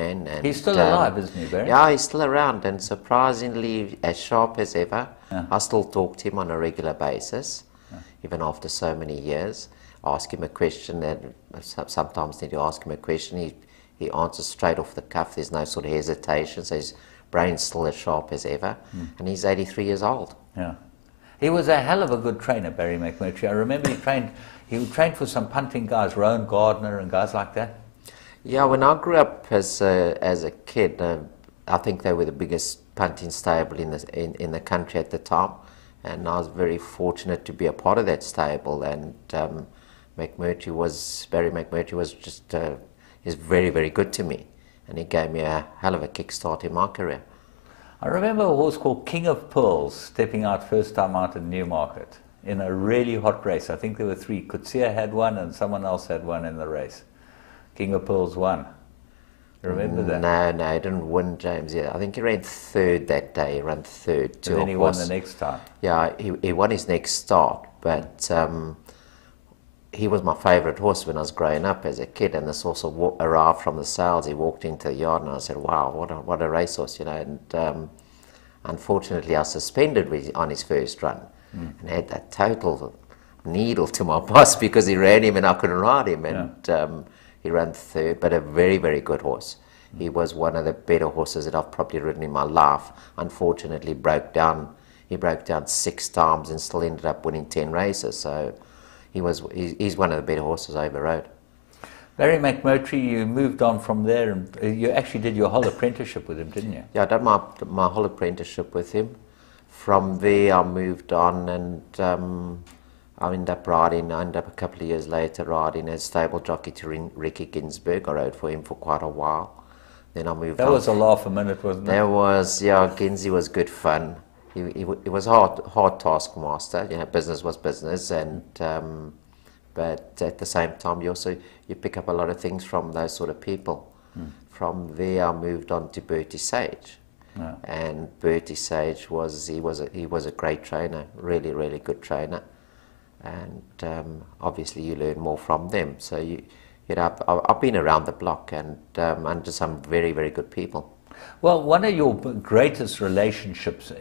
man. And, He's still alive, isn't he, Barry? Yeah, he's still around, and surprisingly as sharp as ever. Yeah. I still talk to him on a regular basis, even after so many years. Ask him a question, and sometimes need to ask him a question. He answers straight off the cuff. There's no sort of hesitation. So his brain's still as sharp as ever, and he's 83 years old. Yeah. He was a hell of a good trainer, Barry McMurtry. I remember he trained for some punting guys, Rowan Gardner and guys like that. Yeah, when I grew up as a kid, I think they were the biggest punting stable in the country at the time, and I was very fortunate to be a part of that stable. And Barry McMurtry was just is very, very good to me, and he gave me a hell of a kickstart in my career. I remember a horse called King of Pearls stepping out first time out in Newmarket in a really hot race. I think there were three. Kutsia had one and someone else had one in the race. King of Pearls won. Remember that? No, he didn't win, James. Yeah, I think he ran third that day. He ran third. And then he won the next time. Yeah, he won his next start, but he was my favourite horse when I was growing up as a kid. And this horse arrived from the sales. He walked into the yard, and I said, "Wow, what a racehorse!" You know. And unfortunately, I suspended on his first run, and had that total needle to my boss because he ran him and I couldn't ride him. And he ran third, but a very, very good horse. He was one of the better horses that I've probably ridden in my life. Unfortunately, broke down. He broke down 6 times and still ended up winning 10 races. So he's one of the better horses I ever rode. Barry McMurtry, you moved on from there, and you actually did your whole apprenticeship with him, didn't you? Yeah, I done my whole apprenticeship with him. From there, I moved on, and I ended up a couple of years later riding as stable jockey to Ricky Ginsberg. I rode for him for quite a while. Then I moved on. That was a laugh a minute, wasn't it? There was, yeah, Ginsy was good fun. He was hard taskmaster. You know, business was business, and but at the same time, you pick up a lot of things from those sort of people. From there, I moved on to Bertie Sage. Yeah. And Bertie Sage was a great trainer, really, really good trainer. And obviously you learn more from them. So I've been around the block and under some very, very good people. Well, one of your greatest relationships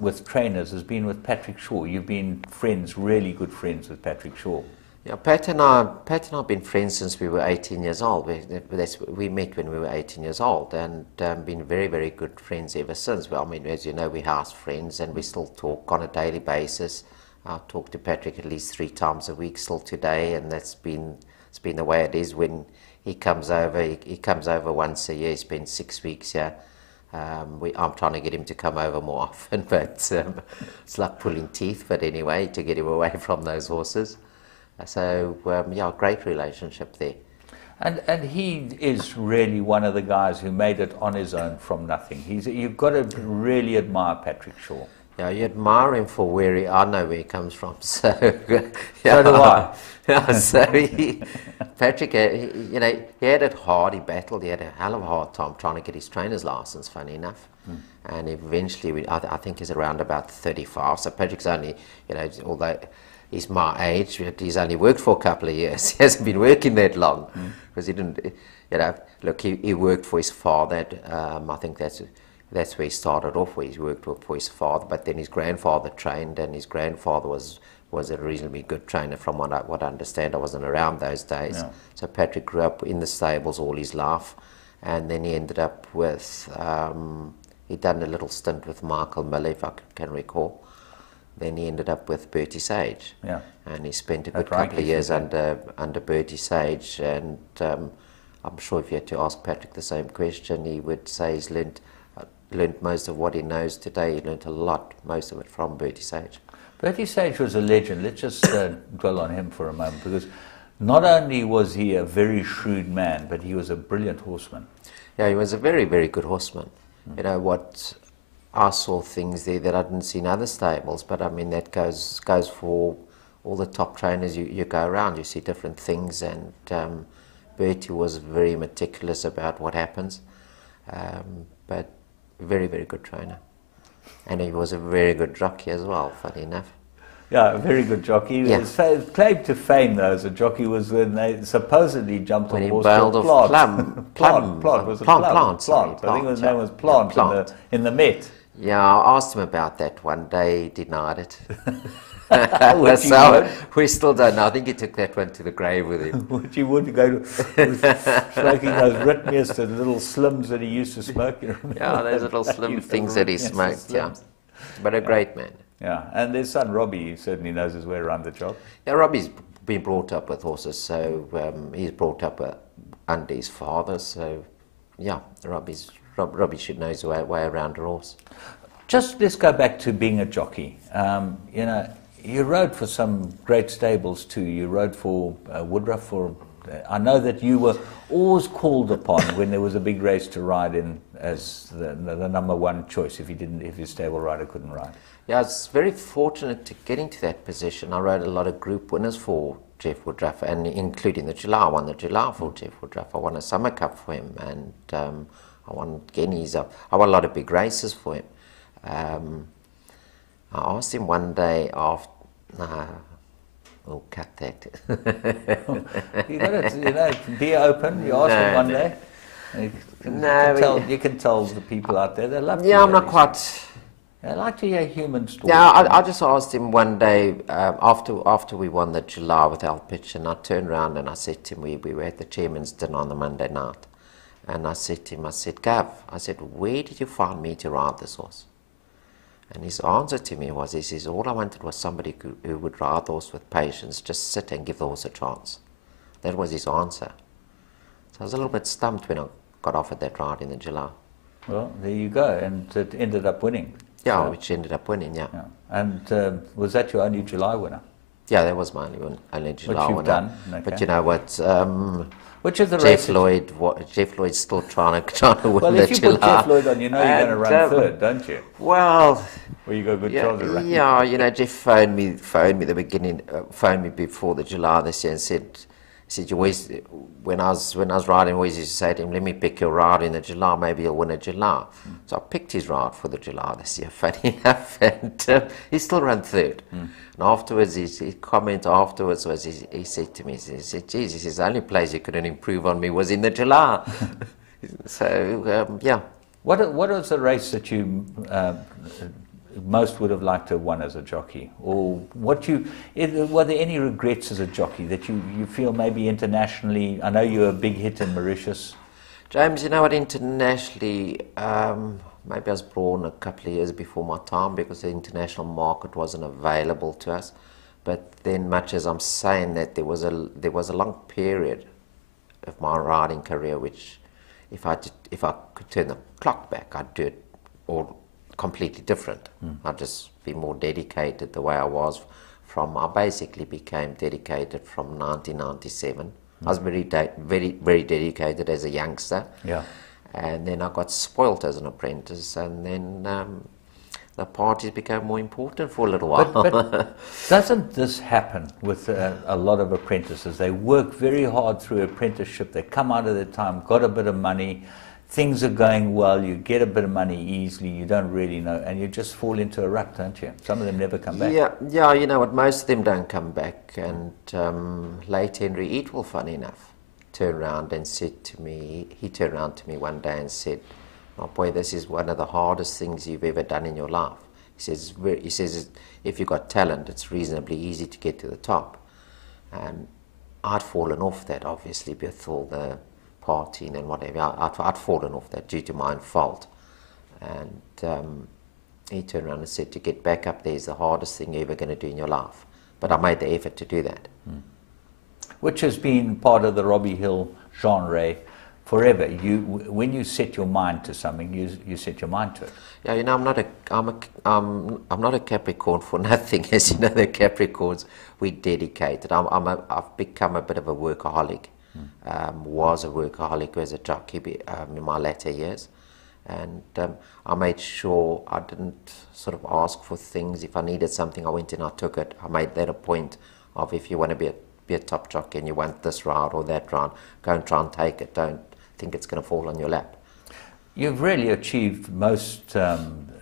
with trainers has been with Patrick Shaw. You've been friends, really good friends with Patrick Shaw. Yeah, Pat and I have been friends since we were 18 years old. We met when we were 18 years old, and been very, very good friends ever since. Well, I mean, as you know, we're house friends, and we still talk on a daily basis. I talk to Patrick at least 3 times a week still today, and it's been the way it is. When he comes over, he comes over once a year. He spends 6 weeks here. I'm trying to get him to come over more often, but it's like pulling teeth. But anyway, to get him away from those horses. So yeah, great relationship there. And he is really one of the guys who made it on his own from nothing. You've got to really admire Patrick Shaw. Yeah, you admire him for I know where he comes from. So yeah. So do I. Yeah, so Patrick, he had it hard. He battled. He had a hell of a hard time trying to get his trainer's license. Funny enough, and eventually, I think he's around about 35. So Patrick's only, although he's my age, he's only worked for a couple of years. He hasn't been working that long because he didn't. Look, he worked for his father. I think that's where he started off, where he worked for his father, but then his grandfather trained, and his grandfather was a reasonably good trainer from what I understand. I wasn't around those days. Yeah. So Patrick grew up in the stables all his life, and then he ended up with, he'd done a little stint with Michael Miller, if I can recall. Then he ended up with Bertie Sage, yeah. And he spent a good couple of years under Bertie Sage, and I'm sure if you had to ask Patrick the same question, he would say he's learnt most of what he knows today. He learnt a lot, most of it from Bertie Sage. Bertie Sage was a legend. Let's just dwell on him for a moment, because not only was he a very shrewd man, but he was a brilliant horseman. Yeah, he was a very, very good horseman. You know what, I saw things there that I didn't see in other stables, but I mean that goes for all the top trainers. You go around, you see different things, and Bertie was very meticulous about what happens, but very, very good trainer. And he was a very good jockey as well, funny enough. Yeah, a very good jockey. Yeah. His claim to fame, though, as a jockey was when they supposedly jumped When on he horse bailed called off Plant. Plum. Plant. Was it Plant, Plant? Plant, sorry, I think his Plant, name was yeah. Plant, Plant. in the Met. Yeah, I asked him about that one day, he denied it. Which he So would. we still don't know. I think he took that one to the grave with him. Which he would go to, smoking those Ritmias, the little slims that he used to smoke. You remember? Yeah, those little slim things that he Yes, the smoked, yeah. slims. But a great man. Yeah, and their son Robbie certainly knows his way around the job. Yeah, Robbie's been brought up with horses, so he's brought up under his father, so yeah, Robbie should know his way around a horse. Just let's go back to being a jockey. You know, you rode for some great stables too. You rode for Woodruff. I know that you were always called upon when there was a big race to ride in as the number one choice if your stable rider couldn't ride. Yeah, I was very fortunate to get into that position. I rode a lot of group winners for Jeff Woodruff, and including the July. I won the July for Jeff Woodruff. I won a Summer Cup for him, and I won Guineas. I won a lot of big races for him. I asked him one day after, we'll cut that. You got to, be open. You asked him one day. You can tell the people out there they love. Yeah, I'm not quite. I like to hear human stories. Yeah, I just asked him one day after we won the July with Al Pitch, and I turned around and I said to him, we were at the chairman's dinner on the Monday night, and I said to him, Gav, where did you find me to ride this horse? And his answer to me was, he says, all I wanted was somebody who would ride the horse with patience, just sit and give the horse a chance. That was his answer. So I was a little bit stumped when I got offered that ride in the July. Well, there you go, and it ended up winning. Yeah, So- which ended up winning, yeah. Yeah. And was that your only July winner? Yeah, that was my only July you've winner. done, okay. But you know what? Which is the race? Jeff Lloyd's still trying to win Well, the if you July. put Jeff Lloyd on, you know you're going to run third, don't you? Well, Or you got a good chance of running. yeah, you know, Jeff phoned me the beginning, phoned me before the July this year and said, you always, when I was riding, always used to say to him, let me pick your ride in the July, maybe you'll win a July. So I picked his ride for the July this year, funny enough, and he still ran third. And afterwards, his comment afterwards was, he said to me, he said, Jesus, the only place you couldn't improve on me was in the July. So, yeah. What was the race that you most would have liked to have won as a jockey? Or were there any regrets as a jockey that you feel maybe internationally? I know you were a big hit in Mauritius. James, you know what, internationally, maybe I was born a couple of years before my time because the international market wasn't available to us. But then, much as I'm saying that, there was a long period of my riding career which, if I could turn the clock back, I'd do it all completely different. I'd just be more dedicated the way I was I basically became dedicated from 1997. I was very dedicated as a youngster. Yeah. And then I got spoilt as an apprentice, and then the parties became more important for a little while. But doesn't this happen with a lot of apprentices? They work very hard through apprenticeship. They come out of their time, got a bit of money, things are going well, you get a bit of money easily, you don't really know, and you just fall into a rut, don't you? Some of them never come back. Yeah, you know what, most of them don't come back. And late Henry Eatwell, funny enough, turned around and said to me, he turned around to me one day and said, "Oh boy, this is one of the hardest things you've ever done in your life." He says, if you've got talent, it's reasonably easy to get to the top. And I'd fallen off that, obviously, with all the partying and whatever. I'd fallen off that due to my own fault. And he turned around and said, to get back up there is the hardest thing you're ever going to do in your life. But I made the effort to do that. Which has been part of the Robbie Hill genre forever. When you set your mind to something, you set your mind to it. Yeah, you know, I'm not a Capricorn for nothing. As you know, the Capricorns, we're dedicated. I've become a bit of a workaholic. Was a workaholic as a jockey in my latter years, and I made sure I didn't sort of ask for things. If I needed something, I went in, I took it. I made that a point of, if you want to be a top jockey and you want this round or that round, go and try and take it. Don't think it's going to fall on your lap. You've really achieved most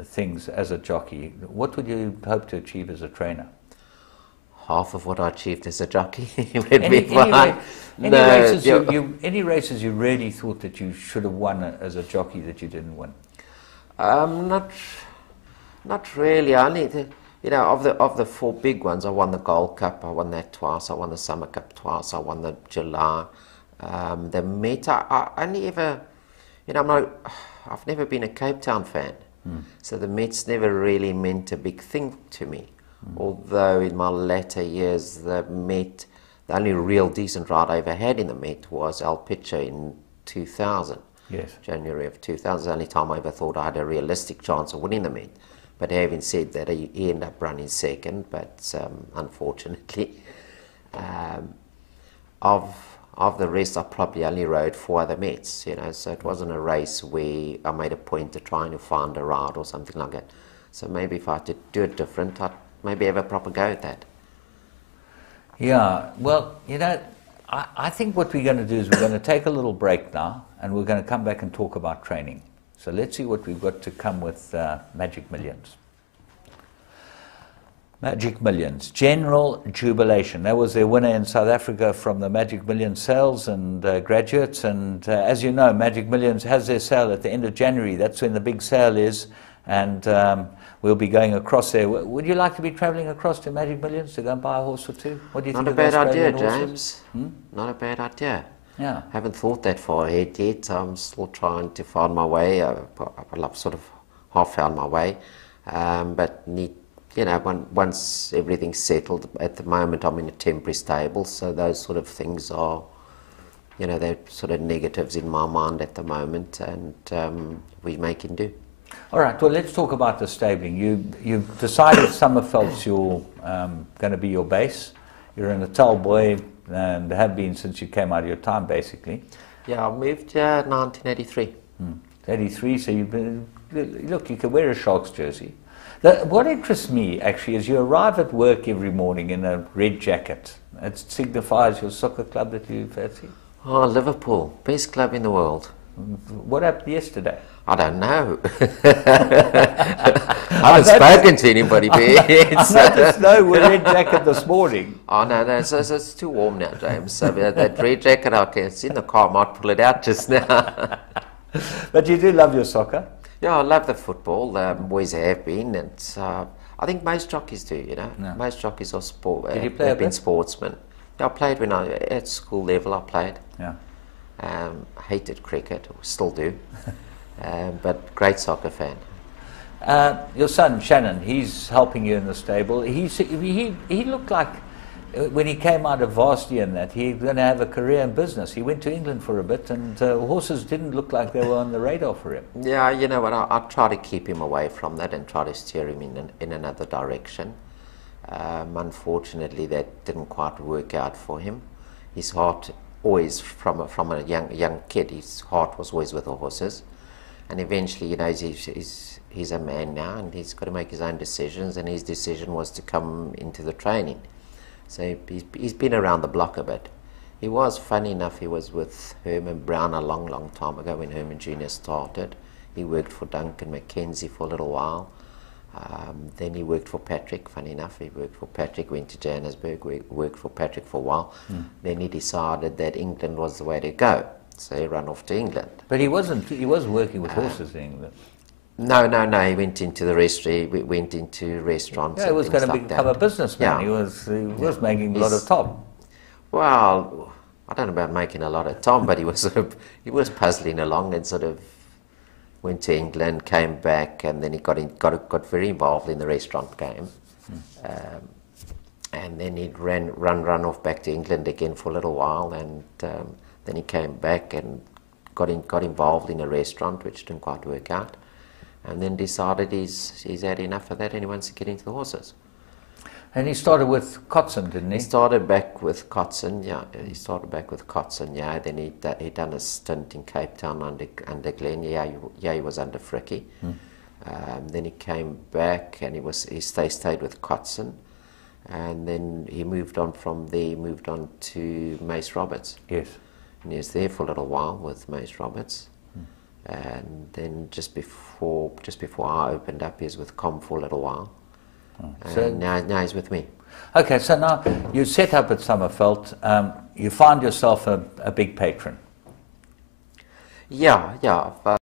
things as a jockey. What would you hope to achieve as a trainer? half of what I achieved as a jockey would be fine. Any races you really thought that you should have won as a jockey that you didn't win? Not really. Of the 4 big ones, I won the Gold Cup. I won that twice. I won the Summer Cup twice. I won the July. The Met. I only ever, I've never been a Cape Town fan. So the Met's never really meant a big thing to me. Although in my latter years, the Met, the only real decent ride I ever had in the Met was El Pitcher in 2000. Yes. January of 2000, the only time I ever thought I had a realistic chance of winning the Met. But having said that, he ended up running second, but unfortunately, of the rest, I probably only rode 4 other Mets, so it wasn't a race where I made a point of trying to find a ride or something like that. So maybe if I had to do it different, I'd maybe have a proper go at that. Yeah, well, I think what we're going to do is we're going to take a little break now, and we're going to come back and talk about training. So let's see what we've got to come with Magic Millions. Magic Millions, General Jubilation. That was their winner in South Africa from the Magic Millions sales and graduates. And as you know, Magic Millions has their sale at the end of January. That's when the big sale is. And we'll be going across there. Would you like to be travelling across to Magic Millions to go and buy a horse or two? What do you think of Not a bad idea, horses? James. Not a bad idea. Yeah. Haven't thought that far ahead yet. I'm still trying to find my way. I've sort of half found my way. But once everything's settled, at the moment I'm in a temporary stable, so those sort of things are, they're sort of negatives in my mind at the moment, and we're making do. All right, well, let's talk about the stabling. You've decided Summerfeld's going to be your base. You're a Natal boy and have been since you came out of your time, basically. Yeah, I moved here in 1983. 83, so you've been, look, you can wear a Sharks jersey. What interests me, actually, is you arrive at work every morning in a red jacket. It signifies your soccer club that you fancy. Oh, Liverpool, best club in the world. What happened yesterday? I don't know. I haven't spoken to anybody, but I noticed no red jacket this morning. Oh, no, it's too warm now, James. So that red jacket, it's in the car, I might pull it out just now. But you do love your soccer? Yeah, I love the football. Always have been. And I think most jockeys do, Yeah. Most jockeys are Did you play have a been bit? sportsmen. Yeah, I played when at school level, I played. Yeah. Hated cricket, still do. But great soccer fan. Your son Shannon, he's helping you in the stable. He looked like when he came out of varsity and that he was going to have a career in business. He went to England for a bit, and horses didn't look like they were on the radar for him. Yeah, you know what? I try to keep him away from that and try to steer him in another direction. Unfortunately, that didn't quite work out for him. His heart always, from a young kid, his heart was always with the horses. And eventually, he's a man now, and he's got to make his own decisions, and his decision was to come into the training. So he's been around the block a bit. He was, funny enough, he was with Herman Brown a long time ago when Herman Jr. started. He worked for Duncan Mackenzie for a little while. Then he worked for Patrick, funny enough. He worked for Patrick, went to Johannesburg, worked for Patrick for a while. Then he decided that England was the way to go. So he ran off to England. But he was working with horses in England. No, he went into the went into restaurants. Yeah, he was going to become a businessman. Yeah. He was making a lot of top. Well, I don't know about making a lot of tom, but he was puzzling along and sort of went to England, came back, and then he got very involved in the restaurant game. And then he'd run off back to England again for a little while, and then he came back and got involved in a restaurant, which didn't quite work out. And then decided he's had enough of that and he wants to get into the horses. And he started with Kotsen, didn't he? He started back with Kotsen, yeah. Then he done a stint in Cape Town under Glenn. Yeah, he was under Frickie. Then he came back and he stayed with Kotsen. And then he moved on from there. He moved on to Mace Roberts. Yes. And he was there for a little while with Mace Roberts. And then just before I opened up, he was with Com for a little while. So- And now he's with me. Okay, so now you set up at Summerfeld. You found yourself a big patron. Yeah.